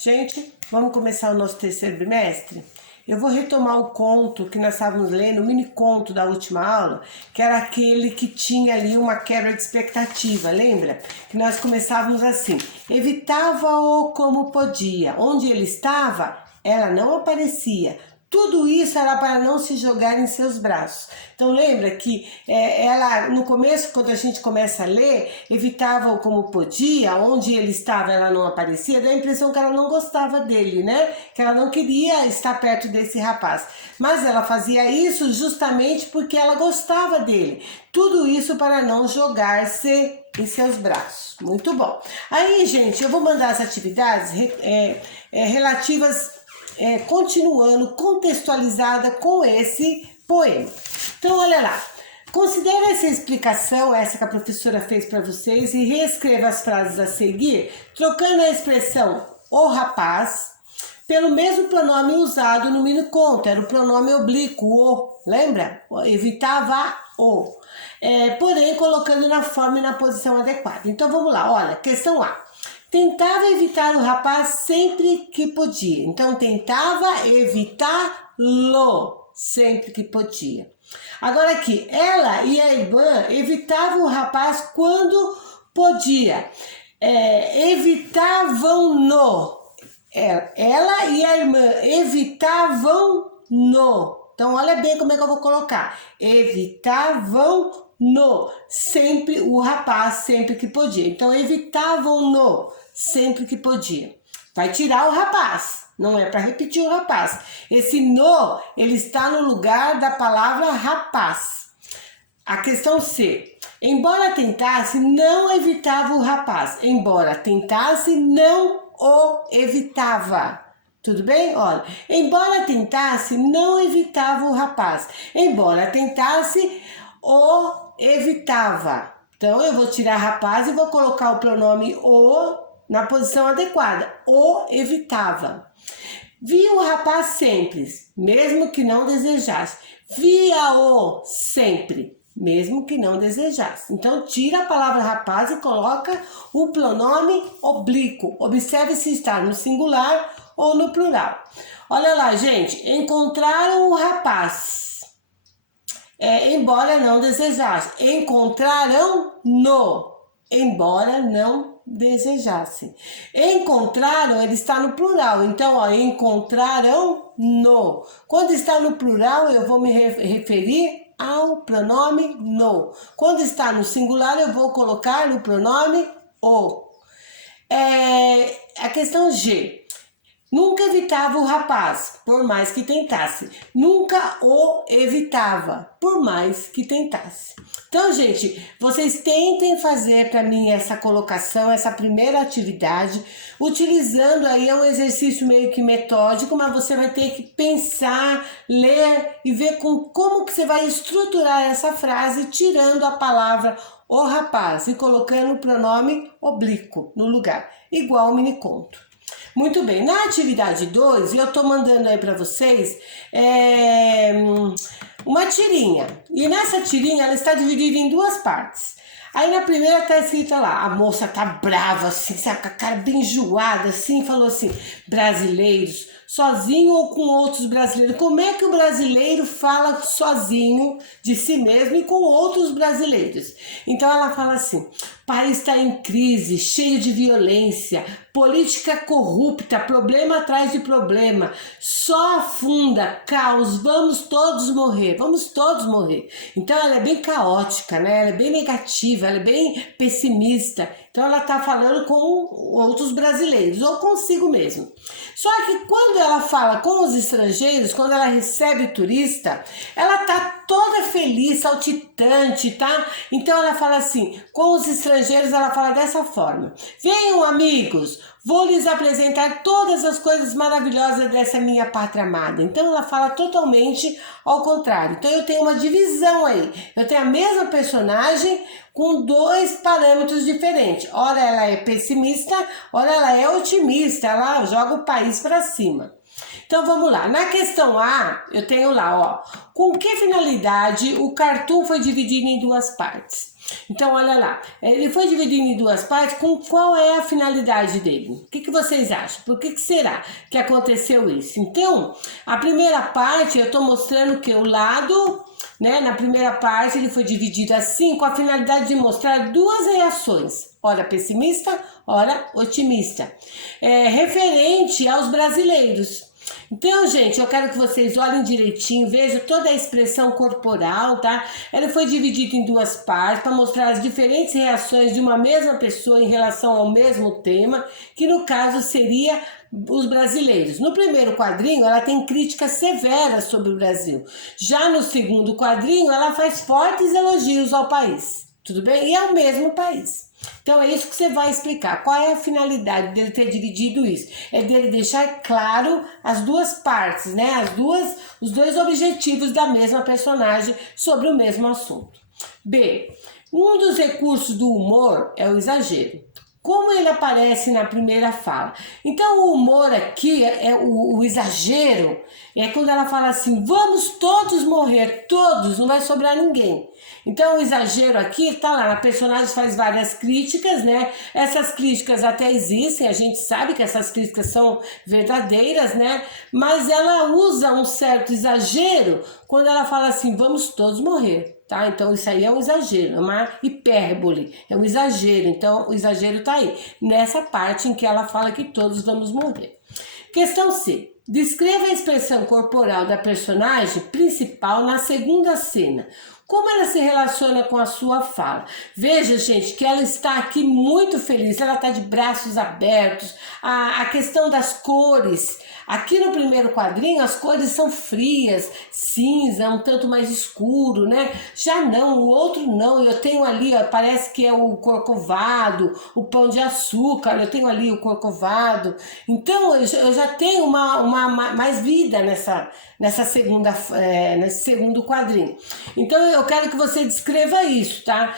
Gente, vamos começar o nosso terceiro bimestre? Eu vou retomar o conto que nós estávamos lendo, o mini conto da última aula, que era aquele que tinha ali uma quebra de expectativa, lembra? Que nós começávamos assim: evitava-o como podia, onde ele estava, ela não aparecia. Tudo isso era para não se jogar em seus braços. Então lembra que ela, no começo, quando a gente começa a ler, evitava-o como podia, onde ele estava ela não aparecia, dá a impressão que ela não gostava dele, né? Que ela não queria estar perto desse rapaz. Mas ela fazia isso justamente porque ela gostava dele. Tudo isso para não jogar-se em seus braços. Muito bom. Aí, gente, eu vou mandar as atividades relativas continuando, contextualizada com esse poema. Então, olha lá. Considere essa explicação, essa que a professora fez para vocês, e reescreva as frases a seguir, trocando a expressão o rapaz pelo mesmo pronome usado no mini conto. Era o pronome oblíquo, o, lembra? Evitava o. Porém, colocando na forma e na posição adequada. Então, vamos lá. Olha, questão A. Tentava evitar o rapaz sempre que podia. Então, tentava evitá-lo sempre que podia. Agora aqui, ela e a irmã evitavam o rapaz quando podia. Evitavam-no. Ela e a irmã evitavam-no. Então, olha bem como é que eu vou colocar. Evitavam-no. Sempre o rapaz, sempre que podia. Então, evitavam-no sempre que podia. Vai tirar o rapaz. Não é para repetir o rapaz. Esse no, ele está no lugar da palavra rapaz. A questão C. Embora tentasse, não evitava o rapaz. Embora tentasse, não o evitava. Tudo bem? Olha, embora tentasse, não evitava o rapaz. Embora tentasse, o evitava. Então, eu vou tirar rapaz e vou colocar o pronome o na posição adequada. O evitava. Via o rapaz sempre, mesmo que não desejasse. Via-o sempre, mesmo que não desejasse. Então, tira a palavra rapaz e coloca o pronome oblíquo. Observe se está no singular ou no plural. Olha lá, gente. Encontraram o rapaz. Embora não desejasse. Encontraram-no. Embora não desejassem. Encontraram, ele está no plural. Então, ó, encontraram-no. Quando está no plural, eu vou me referir ao pronome no. Quando está no singular, eu vou colocar o pronome o. A questão G. Nunca evitava o rapaz, por mais que tentasse. Nunca o evitava, por mais que tentasse. Então, gente, vocês tentem fazer para mim essa colocação, essa primeira atividade, utilizando aí um exercício meio que metódico, mas você vai ter que pensar, ler e ver como que você vai estruturar essa frase, tirando a palavra o rapaz e colocando o pronome oblíquo no lugar, igual ao mini conto. Muito bem, na atividade 2, eu tô mandando aí para vocês uma tirinha. E nessa tirinha, ela está dividida em duas partes. Aí na primeira tá escrita lá, a moça tá brava, assim, sabe, com a cara bem enjoada, assim, falou assim: brasileiros, sozinho ou com outros brasileiros? Como é que o brasileiro fala sozinho de si mesmo e com outros brasileiros? Então ela fala assim: o país está em crise, cheio de violência, política corrupta, problema atrás de problema, só afunda, caos, vamos todos morrer. Então ela é bem caótica, né? Ela é bem negativa, ela é bem pessimista. Então ela tá falando com outros brasileiros ou consigo mesmo. Só que quando ela fala com os estrangeiros, quando ela recebe turista, ela tá toda feliz, saltitante, tá? Então ela fala assim, com os estrangeiros ela fala dessa forma: venham, amigos, vou lhes apresentar todas as coisas maravilhosas dessa minha pátria amada. Então ela fala totalmente ao contrário. Então eu tenho uma divisão aí. Eu tenho a mesma personagem com dois parâmetros diferentes. Ora ela é pessimista, ora ela é otimista. Ela joga o país para cima. Então vamos lá. Na questão A, eu tenho lá, ó. Com que finalidade o cartoon foi dividido em duas partes? Então, olha lá, ele foi dividido em duas partes, com qual é a finalidade dele? O que vocês acham? Por que será que aconteceu isso? Então, a primeira parte, eu estou mostrando que o lado, né, na primeira parte ele foi dividido assim, com a finalidade de mostrar duas reações, ora pessimista, ora otimista, referente aos brasileiros. Então, gente, eu quero que vocês olhem direitinho, vejam toda a expressão corporal, tá? Ela foi dividida em duas partes para mostrar as diferentes reações de uma mesma pessoa em relação ao mesmo tema, que no caso seria os brasileiros. No primeiro quadrinho, ela tem críticas severas sobre o Brasil. Já no segundo quadrinho, ela faz fortes elogios ao país. Tudo bem? E é o mesmo país. Então é isso que você vai explicar. Qual é a finalidade dele ter dividido isso? É dele deixar claro as duas partes, né? Os dois objetivos da mesma personagem sobre o mesmo assunto. B. Um dos recursos do humor é o exagero. Como ele aparece na primeira fala. Então o humor aqui é o exagero, é quando ela fala assim, vamos todos morrer, todos, não vai sobrar ninguém. Então o exagero aqui tá lá, a personagem faz várias críticas, né? Essas críticas até existem, a gente sabe que essas críticas são verdadeiras, né? Mas ela usa um certo exagero quando ela fala assim, vamos todos morrer. Tá? Então isso aí é um exagero, é uma hipérbole, é um exagero, então o exagero tá aí, nessa parte em que ela fala que todos vamos morrer. Questão C. Descreva a expressão corporal da personagem principal na segunda cena. Como ela se relaciona com a sua fala? Veja, gente, que ela está aqui muito feliz, ela está de braços abertos, a questão das cores. Aqui no primeiro quadrinho as cores são frias, cinza, um tanto mais escuro, né? Já não, o outro não, eu tenho ali, ó, parece que é o corcovado, o pão de açúcar, eu tenho ali o corcovado. Então eu já tenho mais vida nesse segundo quadrinho. Então eu quero que você descreva isso, tá?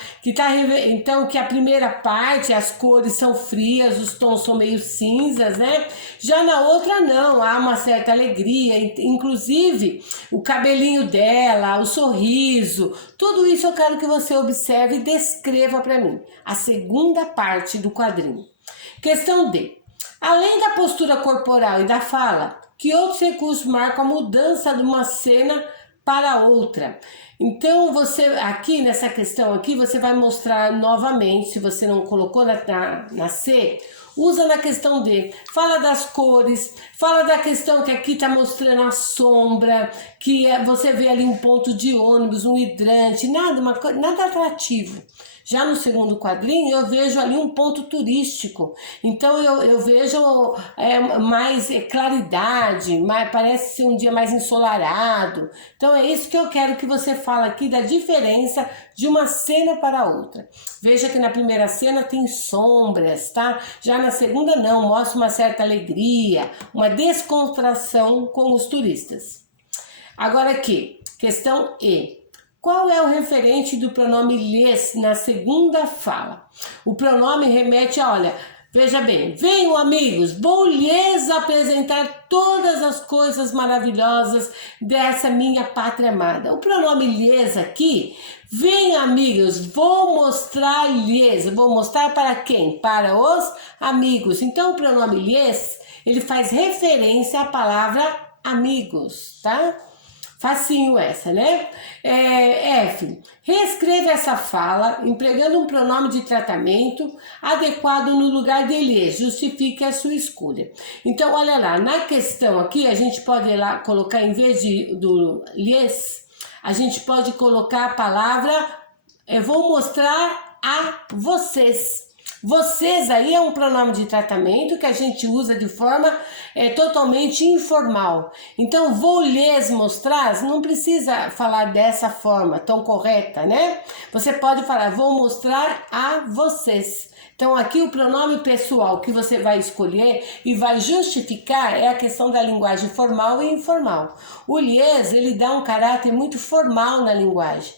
Então que a primeira parte as cores são frias, os tons são meio cinzas, né? Já na outra não, há uma certa alegria, inclusive o cabelinho dela, o sorriso, tudo isso eu quero que você observe e descreva para mim. A segunda parte do quadrinho. Questão D. Além da postura corporal e da fala, que outros recursos marcam a mudança de uma cena para outra? Então você aqui nessa questão aqui você vai mostrar novamente, se você não colocou na C, usa na questão D, fala das cores, fala da questão que aqui está mostrando a sombra, que você vê ali um ponto de ônibus, um hidrante, nada atrativo. Já no segundo quadrinho eu vejo ali um ponto turístico, então eu vejo mais claridade, parece ser um dia mais ensolarado. Então é isso que eu quero que você fale aqui da diferença de uma cena para outra. Veja que na primeira cena tem sombras, tá? Já na segunda não, mostra uma certa alegria, uma descontração com os turistas. Agora aqui, questão E. Qual é o referente do pronome lhes na segunda fala? O pronome remete a, olha, veja bem, venham amigos, vou lhes apresentar todas as coisas maravilhosas dessa minha pátria amada. O pronome lhes aqui, venham amigos, vou mostrar-lhes, vou mostrar para quem? Para os amigos. Então o pronome lhes, ele faz referência à palavra amigos, tá? Facinho essa, né? F. Reescreva essa fala empregando um pronome de tratamento adequado no lugar de lhes. Justifique a sua escolha. Então, olha lá, na questão aqui, a gente pode lá colocar, em vez do lhes, a gente pode colocar a palavra vou mostrar a vocês. Vocês aí é um pronome de tratamento que a gente usa de forma totalmente informal. Então, vou lhes mostrar, não precisa falar dessa forma tão correta, né? Você pode falar, vou mostrar a vocês. Então, aqui o pronome pessoal que você vai escolher e vai justificar é a questão da linguagem formal e informal. O lhes, ele dá um caráter muito formal na linguagem.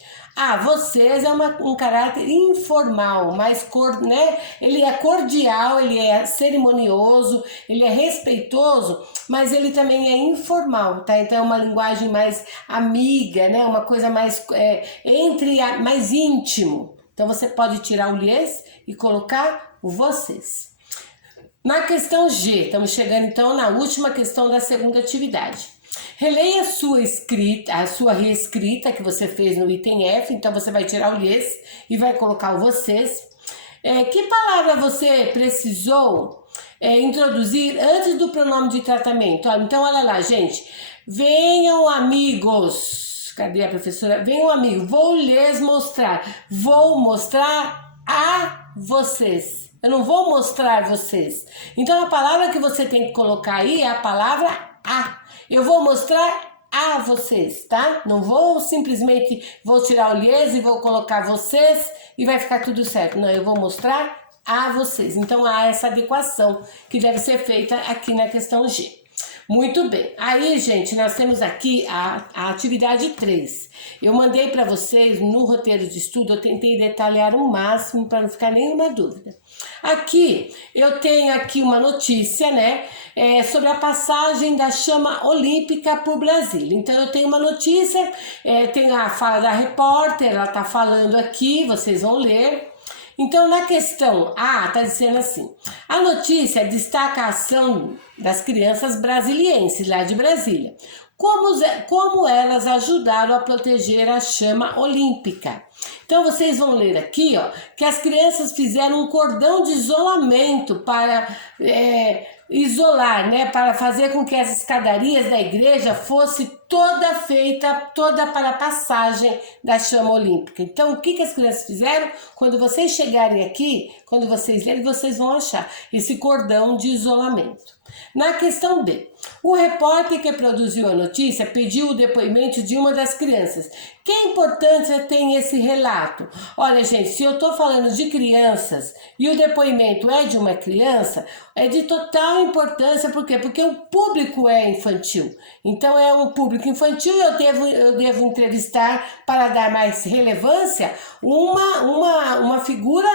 Vocês é um caráter informal, mas né? Ele é cordial, ele é cerimonioso, ele é respeitoso, mas ele também é informal, tá? Então é uma linguagem mais amiga, né? Uma coisa mais mais íntimo. Então você pode tirar o lhes e colocar o vocês. Na questão G, estamos chegando então na última questão da segunda atividade. Releia a sua reescrita que você fez no item F, então você vai tirar o lhes e vai colocar o vocês. Que palavra você precisou introduzir antes do pronome de tratamento? Então olha lá, gente. Venham amigos. Cadê a professora? Venham amigos, vou lhes mostrar. Vou mostrar a vocês. Eu não vou mostrar vocês. Então a palavra que você tem que colocar aí é a palavra a. Eu vou mostrar a vocês, tá? Não vou simplesmente tirar o lhes e vou colocar vocês e vai ficar tudo certo. Não, eu vou mostrar a vocês. Então há essa adequação que deve ser feita aqui na questão G. Muito bem, aí gente, nós temos aqui a atividade 3. Eu mandei para vocês no roteiro de estudo, eu tentei detalhar o máximo para não ficar nenhuma dúvida. Aqui, eu tenho aqui uma notícia, né, sobre a passagem da chama olímpica por Brasília. Então eu tenho uma notícia, tem a fala da repórter, ela está falando aqui, vocês vão ler. Então, na questão A, está dizendo assim, a notícia destaca a ação das crianças brasilienses lá de Brasília, como elas ajudaram a proteger a chama olímpica. Então, vocês vão ler aqui, ó, que as crianças fizeram um cordão de isolamento para isolar, né, para fazer com que as escadarias da igreja fosse toda para a passagem da chama olímpica. Então, o que as crianças fizeram? Quando vocês chegarem aqui, quando vocês lerem, vocês vão achar esse cordão de isolamento. Na questão B, o repórter que produziu a notícia pediu o depoimento de uma das crianças. Que importância tem esse relato? Olha, gente, se eu estou falando de crianças e o depoimento é de uma criança, é de total importância. Por quê? Porque o público é infantil. Então, é um público infantil e eu devo entrevistar, para dar mais relevância, uma figura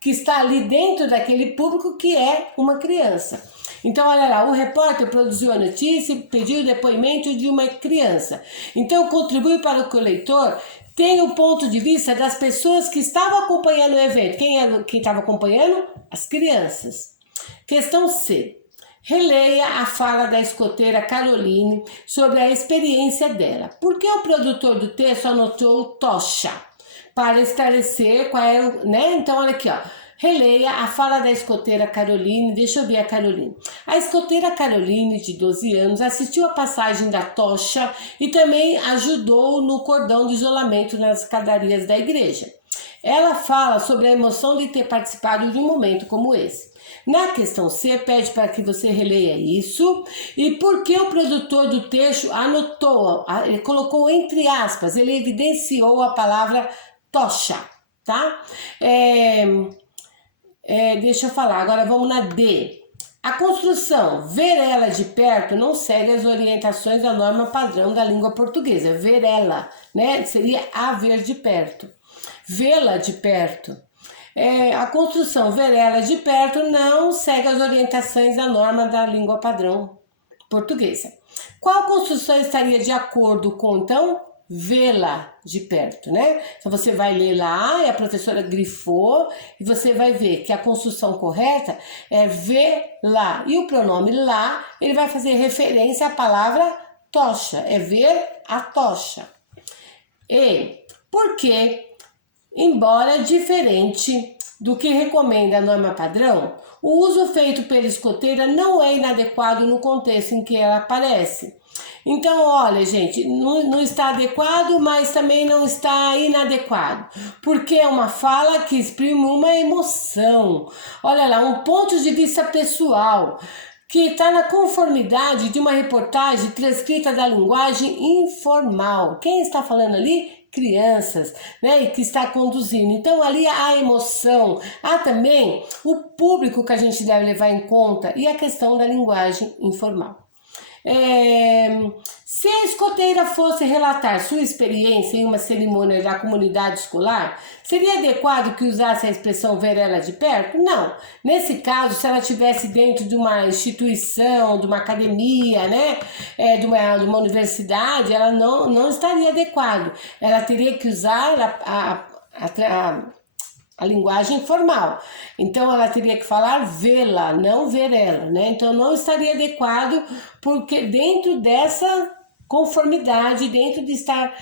que está ali dentro daquele público que é uma criança. Então, olha lá, o repórter produziu a notícia e pediu o depoimento de uma criança. Então, contribui para que o leitor tenha o ponto de vista das pessoas que estavam acompanhando o evento. Quem estava acompanhando? As crianças. Questão C. Releia a fala da escoteira Caroline sobre a experiência dela. Por que o produtor do texto anotou tocha? Para esclarecer qual é o... né? Então, olha aqui, ó. Releia a fala da escoteira Caroline. Deixa eu ver a Caroline. A escoteira Caroline, de 12 anos, assistiu a passagem da tocha e também ajudou no cordão de isolamento nas escadarias da igreja. Ela fala sobre a emoção de ter participado de um momento como esse. Na questão C, pede para que você releia isso e por que o produtor do texto anotou, ele colocou entre aspas, ele evidenciou a palavra tocha, tá? Deixa eu falar, agora vamos na D. A construção, ver ela de perto, não segue as orientações da norma padrão da língua portuguesa. Ver ela, né? Seria a ver de perto. Vê-la de perto. A construção, ver ela de perto, não segue as orientações da norma da língua padrão portuguesa. Qual construção estaria de acordo com, então, vê-la de perto, né? Então você vai ler lá e a professora grifou e você vai ver que a construção correta é vê-la. E o pronome lá, ele vai fazer referência à palavra tocha, é ver a tocha. E por que, embora diferente do que recomenda a norma padrão, o uso feito pela escoteira não é inadequado no contexto em que ela aparece. Então, olha, gente, não está adequado, mas também não está inadequado, porque é uma fala que exprime uma emoção, olha lá, um ponto de vista pessoal, que está na conformidade de uma reportagem transcrita da linguagem informal. Quem está falando ali? Crianças, né, e que está conduzindo. Então ali há emoção, há também o público que a gente deve levar em conta e a questão da linguagem informal. Se a escoteira fosse relatar sua experiência em uma cerimônia da comunidade escolar, seria adequado que usasse a expressão ver ela de perto? Não. Nesse caso, se ela estivesse dentro de uma instituição, de uma academia, né, de uma universidade, ela não estaria adequado. Ela teria que usar a linguagem formal. Então ela teria que falar vê-la, não ver ela, né? Então não estaria adequado, porque dentro dessa conformidade, dentro de estar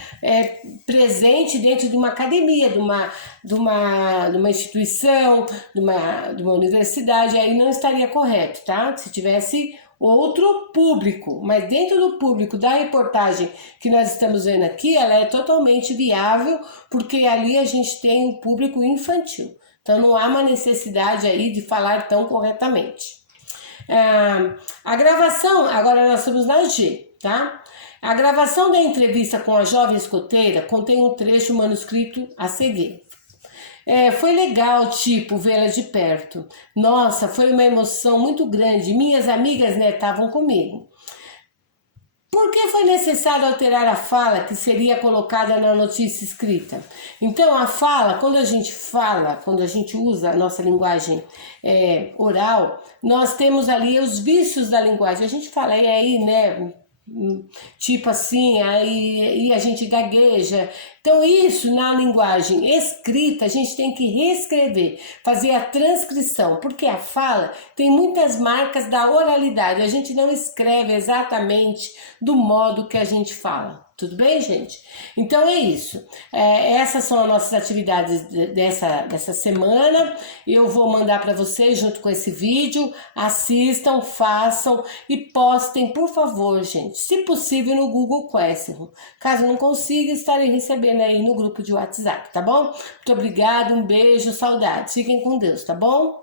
presente dentro de uma academia, de uma instituição, de uma universidade, aí não estaria correto, tá? Se tivesse outro público, mas dentro do público da reportagem que nós estamos vendo aqui, ela é totalmente viável, porque ali a gente tem um público infantil, então não há uma necessidade aí de falar tão corretamente. A gravação, agora nós estamos na G, tá? A gravação da entrevista com a jovem escoteira contém um trecho manuscrito a seguir. Foi legal, tipo, vê-la de perto. Nossa, foi uma emoção muito grande. Minhas amigas, né, estavam comigo. Por que foi necessário alterar a fala que seria colocada na notícia escrita? Então, a fala, quando a gente usa a nossa linguagem oral, nós temos ali os vícios da linguagem. A gente fala, e aí, né? Tipo assim, aí a gente gagueja. Então isso na linguagem escrita a gente tem que reescrever, fazer a transcrição, porque a fala tem muitas marcas da oralidade, a gente não escreve exatamente do modo que a gente fala. Tudo bem, gente? Então é isso. Essas são as nossas atividades dessa semana. Eu vou mandar para vocês junto com esse vídeo. Assistam, façam e postem, por favor, gente. Se possível, no Google Classroom. Caso não consiga, estarei recebendo aí no grupo de WhatsApp, tá bom? Muito obrigada, um beijo, saudades. Fiquem com Deus, tá bom?